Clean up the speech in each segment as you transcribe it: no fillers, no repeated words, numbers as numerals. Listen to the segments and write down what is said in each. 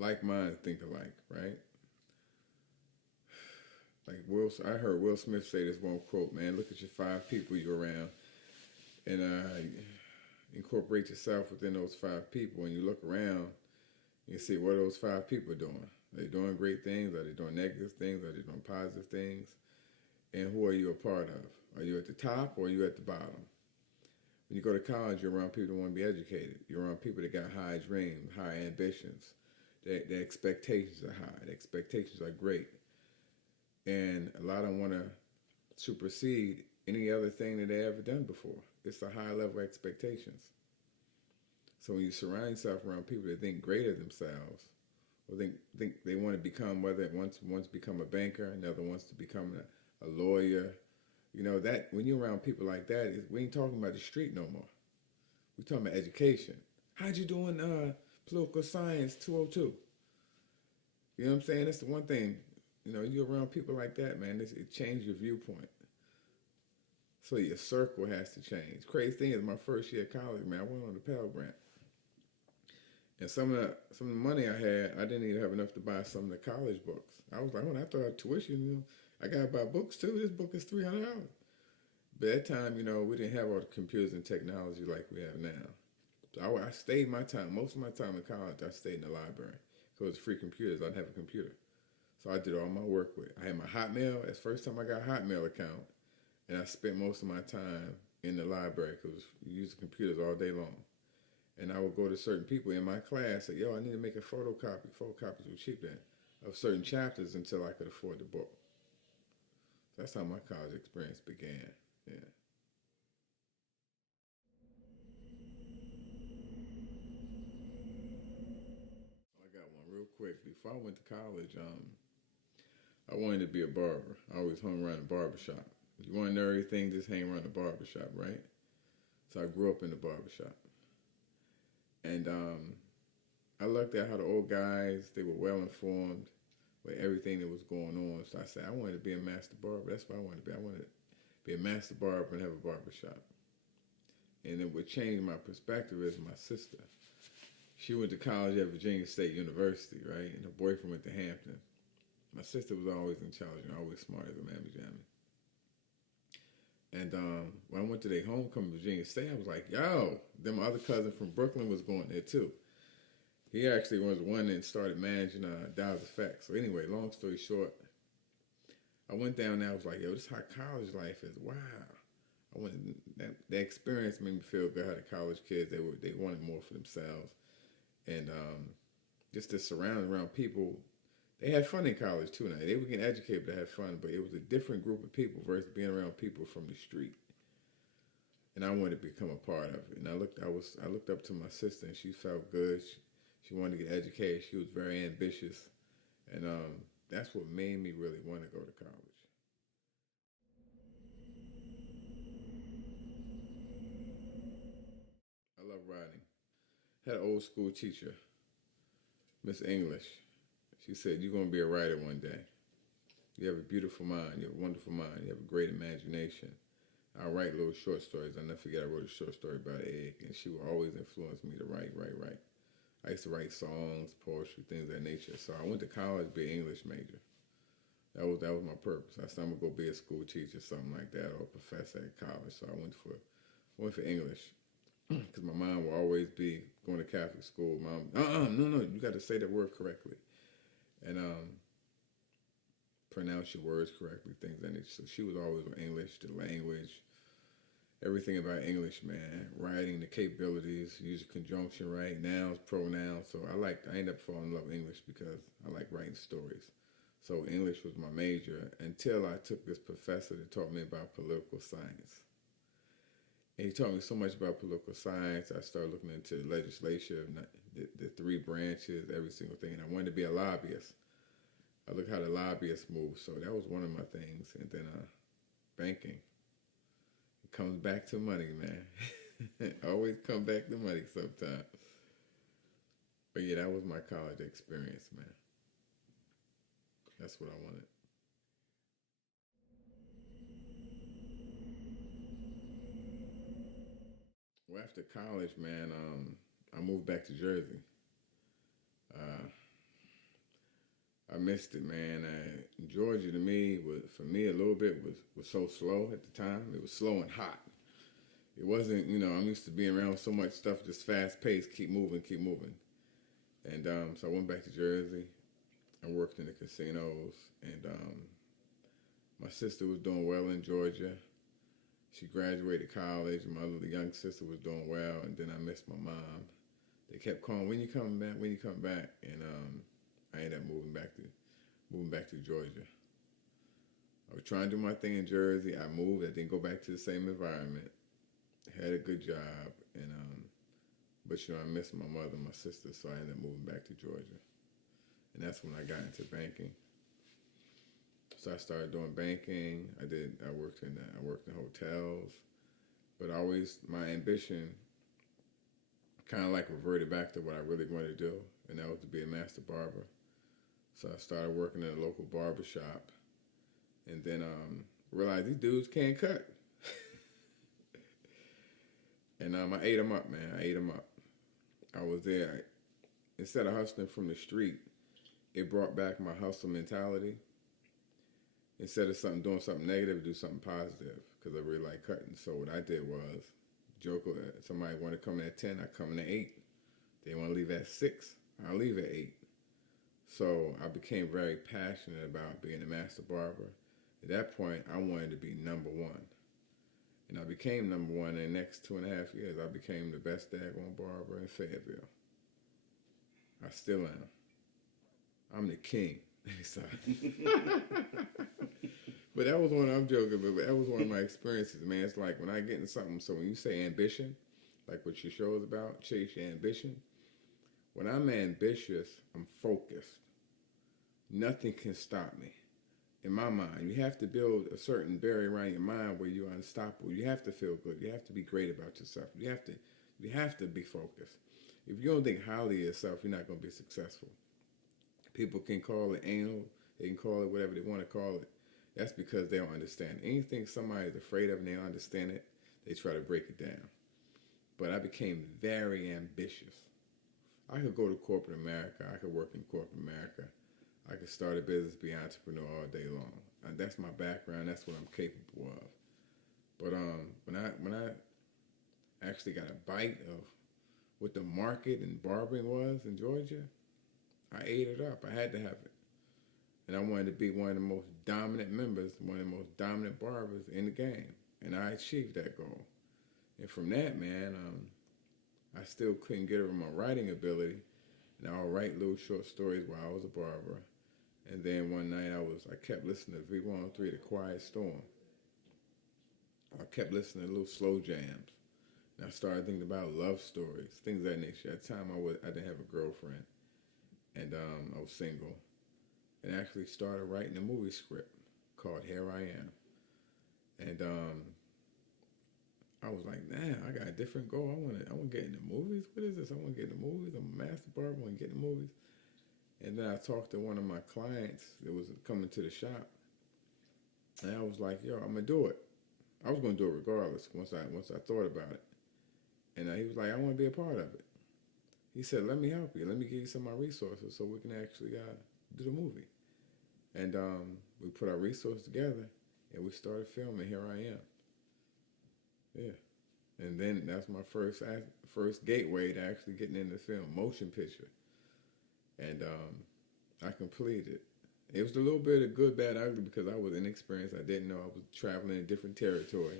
like minds think alike, right? Like I heard Will Smith say this one quote, man. Look at your five people you're around, and incorporate yourself within those five people. And you look around, you see what those five people are doing. Are they doing great things? Are they doing negative things? Are they doing positive things? And who are you a part of? Are you at the top or are you at the bottom? When you go to college, you're around people that want to be educated. You're around people that got high dreams, high ambitions. Their expectations are high. The expectations are great. And a lot of them want to supersede any other thing that they ever done before. It's a high level of expectations. So when you surround yourself around people that think greater themselves, or think they want to become, whether it once become a banker, another wants to become a lawyer, that when you're around people like that, we ain't talking about the street no more. We're talking about education. How'd you do in political science 202? You know what I'm saying? That's the one thing. You're around people like that, man. It changes your viewpoint. So your circle has to change. Crazy thing is, my first year of college, man, I went on the Pell Grant, and some of the money I had, I didn't even have enough to buy some of the college books. I was like, oh, I thought tuition, I gotta buy books too. This book is $300. But at that time, we didn't have all the computers and technology like we have now. So I stayed most of my time in college, I stayed in the library. Because it was free computers, I didn't have a computer. So I did all my work with. I had my Hotmail. That's the first time I got a Hotmail account. And I spent most of my time in the library because you use the computers all day long. And I would go to certain people in my class and say, yo, I need to make a photocopy. Photocopies were cheap then. Of certain chapters until I could afford the book. So that's how my college experience began. Yeah. I got one real quick. Before I went to college, I wanted to be a barber. I always hung around the barber shop. If you want to know everything, just hang around the barber shop, right? So I grew up in the barber shop. And I looked at how the old guys, they were well informed with everything that was going on. So I said, I wanted to be a master barber. That's what I wanted to be. I wanted to be a master barber and have a barber shop. And it would change my perspective as my sister. She went to college at Virginia State University, right? And her boyfriend went to Hampton. My sister was always intelligent, always smart as a mammy jammy. And when I went to their homecoming in Virginia State, I was like, yo, then my other cousin from Brooklyn was going there too. He actually was the one that started managing Dow's Effects. So anyway, long story short, I went down there. I was like, yo, this is how college life is. Wow. I wanted that experience made me feel good. How the college kids, they wanted more for themselves. And just to surround around people. They had fun in college too. Now they were getting educated, but they had fun. But it was a different group of people versus being around people from the street. And I wanted to become a part of it. And I looked up to my sister, and she felt good. She wanted to get educated. She was very ambitious, and that's what made me really want to go to college. I love writing. Had an old school teacher, Miss English. She said, "You're gonna be a writer one day. You have a beautiful mind. You have a wonderful mind. You have a great imagination." I write little short stories. I'll never forget I wrote a short story about an egg, and she would always influence me to write. I used to write songs, poetry, things of that nature. So I went to college to be an English major. That was my purpose. I said I'm gonna go be a school teacher, something like that, or a professor at college. So I went for English because my mom will always be going to Catholic school. Mom, no, you got to say that word correctly, and pronounce your words correctly, things like that. So she was always on English, the language, everything about English, man. Writing, the capabilities, using conjunction, right? Nouns, pronouns. So I ended up falling in love with English because I like writing stories. So English was my major until I took this professor that taught me about political science. And he taught me so much about political science. I started looking into the legislature, the three branches, every single thing. And I wanted to be a lobbyist. I look how the lobbyists move. So that was one of my things. And then banking. It comes back to money, man. Always come back to money sometimes. But yeah, that was my college experience, man. That's what I wanted. Well, after college, man, I moved back to Jersey. Uh, I missed it, man. Georgia to me was, for me, a little bit was so slow at the time. It was slow and hot. It wasn't, I'm used to being around so much stuff, just fast paced, keep moving, keep moving. And so I went back to Jersey. I worked in the casinos, and my sister was doing well in Georgia. She graduated college. My other young sister was doing well, and then I missed my mom. They kept calling, "When you coming back? When you coming back?" And I ended up moving back to Georgia. I was trying to do my thing in Jersey. I moved. I didn't go back to the same environment. Had a good job, and but I missed my mother and my sister, so I ended up moving back to Georgia. And that's when I got into banking. So I started doing banking. I worked in hotels, but always my ambition kind of like reverted back to what I really wanted to do, and that was to be a master barber. So I started working in a local barber shop, and then realized these dudes can't cut. And I ate them up, man. I ate them up. I was there. Instead of hustling from the street, it brought back my hustle mentality. Instead of doing something negative, do something positive, because I really like cutting. So what I did was, somebody wanted to come in at 10, I come in at 8. They want to leave at 6, I'll leave at 8. So I became very passionate about being a master barber. At that point, I wanted to be number one. And I became number one. In the next 2.5 years, I became the best daggone barber in Fayetteville. I still am. I'm the king. But that was I'm joking, but that was one of my experiences, man. It's like when I get into something, so when you say ambition, like what your show is about, chase your ambition. When I'm ambitious, I'm focused. Nothing can stop me. In my mind, you have to build a certain barrier around your mind where you're unstoppable. You have to feel good. You have to be great about yourself. You have to be focused. If you don't think highly of yourself, you're not going to be successful. People can call it anal. They can call it whatever they want to call it. That's because they don't understand. Anything somebody's afraid of and they don't understand it, they try to break it down. But I became very ambitious. I could go to corporate America. I could work in corporate America. I could start a business, be an entrepreneur all day long. That's my background. That's what I'm capable of. But when I actually got a bite of what the market and barbering was in Georgia, I ate it up. I had to have it. And I wanted to be one of the most dominant members, one of the most dominant barbers in the game. And I achieved that goal. And from that, man, I still couldn't get over my writing ability. And I would write little short stories while I was a barber. And then one night I kept listening to V103, The Quiet Storm. I kept listening to little slow jams. And I started thinking about love stories, things of that nature. At the time I didn't have a girlfriend. And I was single. And actually started writing a movie script called Here I Am. And I was like, man, I got a different goal. I want to get in the movies. What is this? I want to get in the movies. I'm a master barber. I want to get in the movies. And then I talked to one of my clients that was coming to the shop. And I was like, yo, I'm going to do it. I was going to do it regardless once I thought about it. And he was like, I want to be a part of it. He said, let me help you. Let me give you some of my resources so we can actually do the movie. And we put our resources together and we started filming Here I Am. Yeah. And then that's my first gateway to actually getting into film, motion picture. And I completed it. It was a little bit of good, bad, ugly because I was inexperienced. I didn't know I was traveling in a different territory.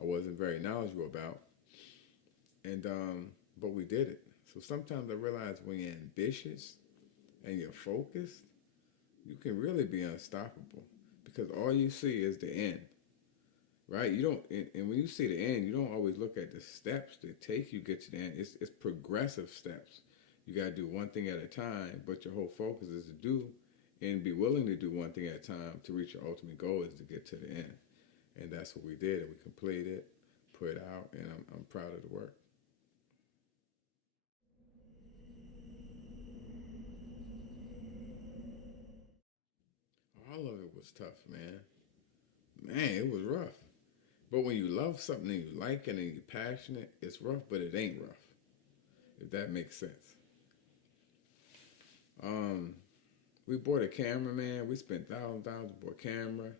I wasn't very knowledgeable about. And but we did it. So sometimes I realize when you're ambitious and you're focused, you can really be unstoppable because all you see is the end. Right? You don't, and when you see the end, you don't always look at the steps that take you get to the end. It's progressive steps. You got to do one thing at a time, but your whole focus is to do and be willing to do one thing at a time to reach your ultimate goal is to get to the end. And that's what we did. And we completed it, put it out, and I'm proud of the work. All of it was tough, man. Man, it was rough. But when you love something and you like it and you're passionate, it's rough, but it ain't rough. If that makes sense. We bought a camera, man. We spent thousands to bought a camera.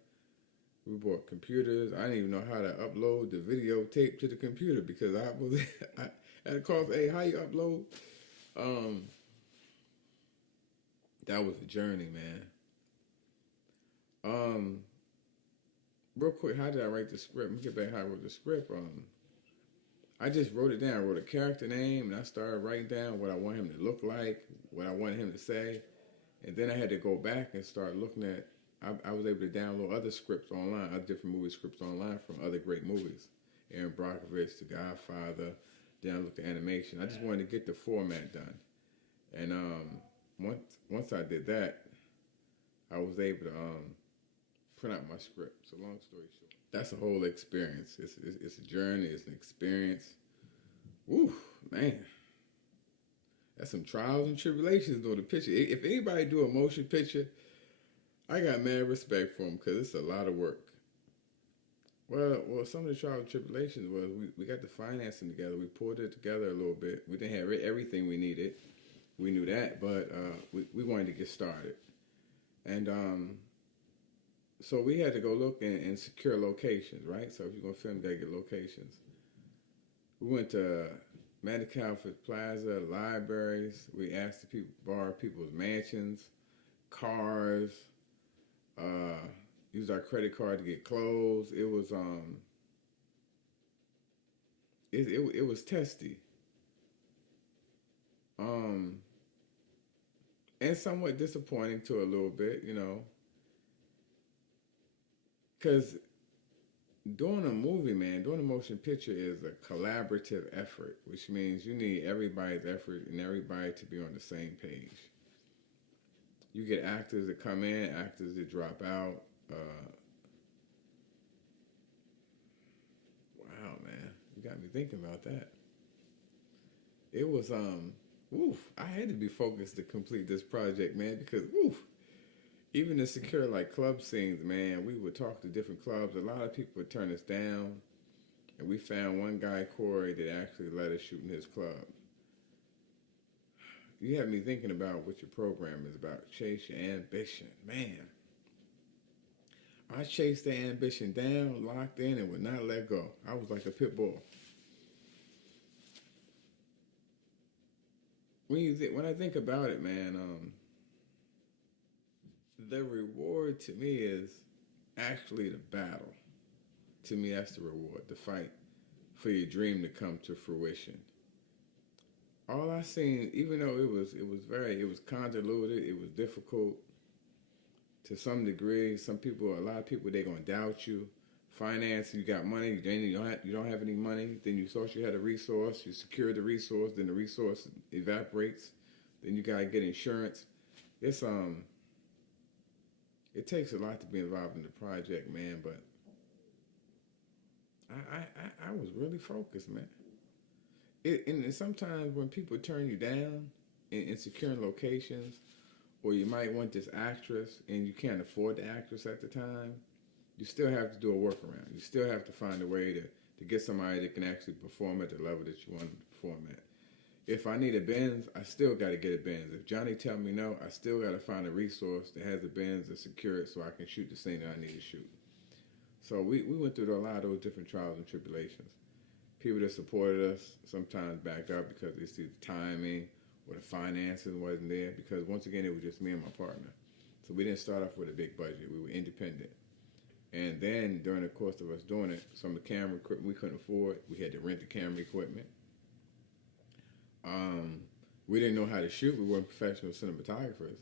We bought computers. I didn't even know how to upload the videotape to the computer because I was I had to call, hey, how you upload? That was a journey, man. Real quick, how did I write the script? Let me get back how I wrote the script. I just wrote it down. I wrote a character name, and I started writing down what I want him to look like, what I wanted him to say, and then I had to go back and start looking at. I was able to download other scripts online, other different movie scripts online from other great movies. Aaron Brockovich, The Godfather. Then I looked at animation. I just wanted to get the format done, and once I did that, I was able to print out my script. So long story short, that's a whole experience. It's a journey. It's an experience. Woo, man. That's some trials and tribulations doing the picture. If anybody do a motion picture, I got mad respect for them because it's a lot of work. Well, some of the trials and tribulations was we got the financing together. We pulled it together a little bit. We didn't have everything we needed. We knew that, but we wanted to get started. And so we had to go look and secure locations, right? So if you're going to film, you got to get locations. We went to Medicalford Plaza, libraries. We asked the people, borrow people's mansions, cars, used our credit card to get clothes. It was it was testy. And somewhat disappointing to a little bit, you know. Because doing a movie, man, doing a motion picture is a collaborative effort, which means you need everybody's effort and everybody to be on the same page. You get actors that come in, actors that drop out. Wow, man, you got me thinking about that. It was, I had to be focused to complete this project, man, because, even to secure like club scenes, man, we would talk to different clubs. A lot of people would turn us down, and we found one guy, Corey, that actually let us shoot in his club. You have me thinking about what your program is about. Chase your ambition, man. I chased the ambition down, locked in, and would not let go. I was like a pit bull. When I think about it, man, the reward to me is actually the battle. To me, that's the reward, the fight for your dream to come to fruition. All I seen, even though it was convoluted, it was difficult to some degree. A lot of people, they're gonna doubt you. Finance, you got money, then you don't have any money. Then you thought you had a resource, you secured the resource, then the resource evaporates. Then you gotta get insurance. It takes a lot to be involved in the project, man. But I was really focused, man. And sometimes when people turn you down in securing locations, or you might want this actress and you can't afford the actress at the time, you still have to do a workaround. You still have to find a way to get somebody that can actually perform at the level that you want them to perform at. If I need a Benz, I still got to get a Benz. If Johnny tell me no, I still got to find a resource that has a Benz and secure it so I can shoot the scene that I need to shoot. So we went through a lot of those different trials and tribulations. People that supported us sometimes backed out because they see the timing or the finances wasn't there, because once again, it was just me and my partner. So we didn't start off with a big budget. We were independent. And then during the course of us doing it, some of the camera equipment we couldn't afford. We had to rent the camera equipment. We didn't know how to shoot. We weren't professional cinematographers.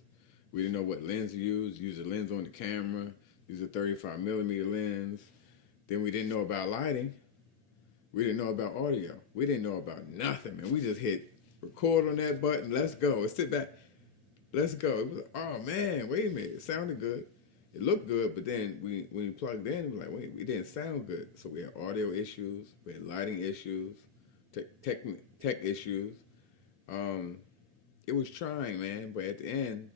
We didn't know what lens to use. Use a lens on the camera. Use a 35 millimeter lens. Then we didn't know about lighting. We didn't know about audio. We didn't know about nothing, man. We just hit record on that button. Let's go. Let's sit back. Let's go. It was like, oh man, wait a minute. It sounded good. It looked good, but then when we plugged in, we were like, wait, it didn't sound good. So we had audio issues. We had lighting issues. Tech issues. It was trying, man, but at the end,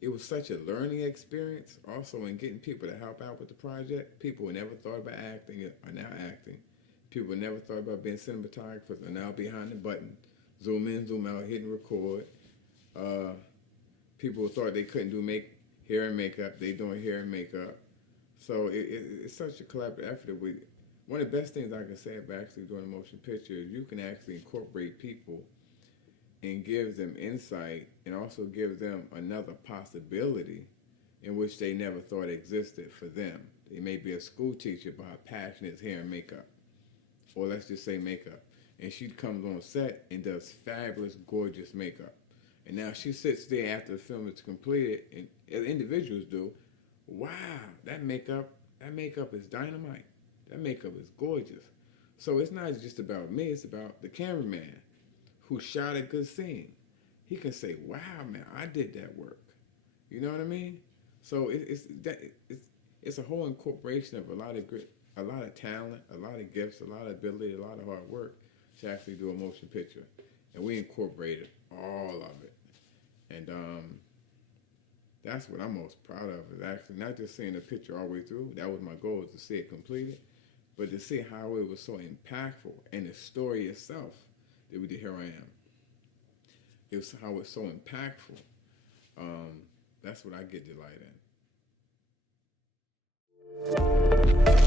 it was such a learning experience. Also, in getting people to help out with the project, people who never thought about acting are now acting. People who never thought about being cinematographers are now behind the button, zoom in, zoom out, hitting record. People thought they couldn't do hair and makeup. They doing hair and makeup. So it's such a collaborative effort. One of the best things I can say about actually doing a motion picture is you can actually incorporate people and give them insight and also give them another possibility in which they never thought existed for them. They may be a school teacher, but her passion is hair and makeup. Or let's just say makeup. And she comes on set and does fabulous, gorgeous makeup. And now she sits there after the film is completed, and as individuals do, wow, that makeup is dynamite. That makeup is gorgeous. So it's not just about me, it's about the cameraman who shot a good scene. He can say, wow, man, I did that work. You know what I mean? So it's a whole incorporation of a lot of grit, a lot of talent, a lot of gifts, a lot of ability, a lot of hard work to actually do a motion picture. And we incorporated all of it. And that's what I'm most proud of, is actually not just seeing the picture all the way through. That was my goal, to see it completed, but to see how it was so impactful, and the story itself that we did Here I Am. It was how it's so impactful. That's what I get delight in.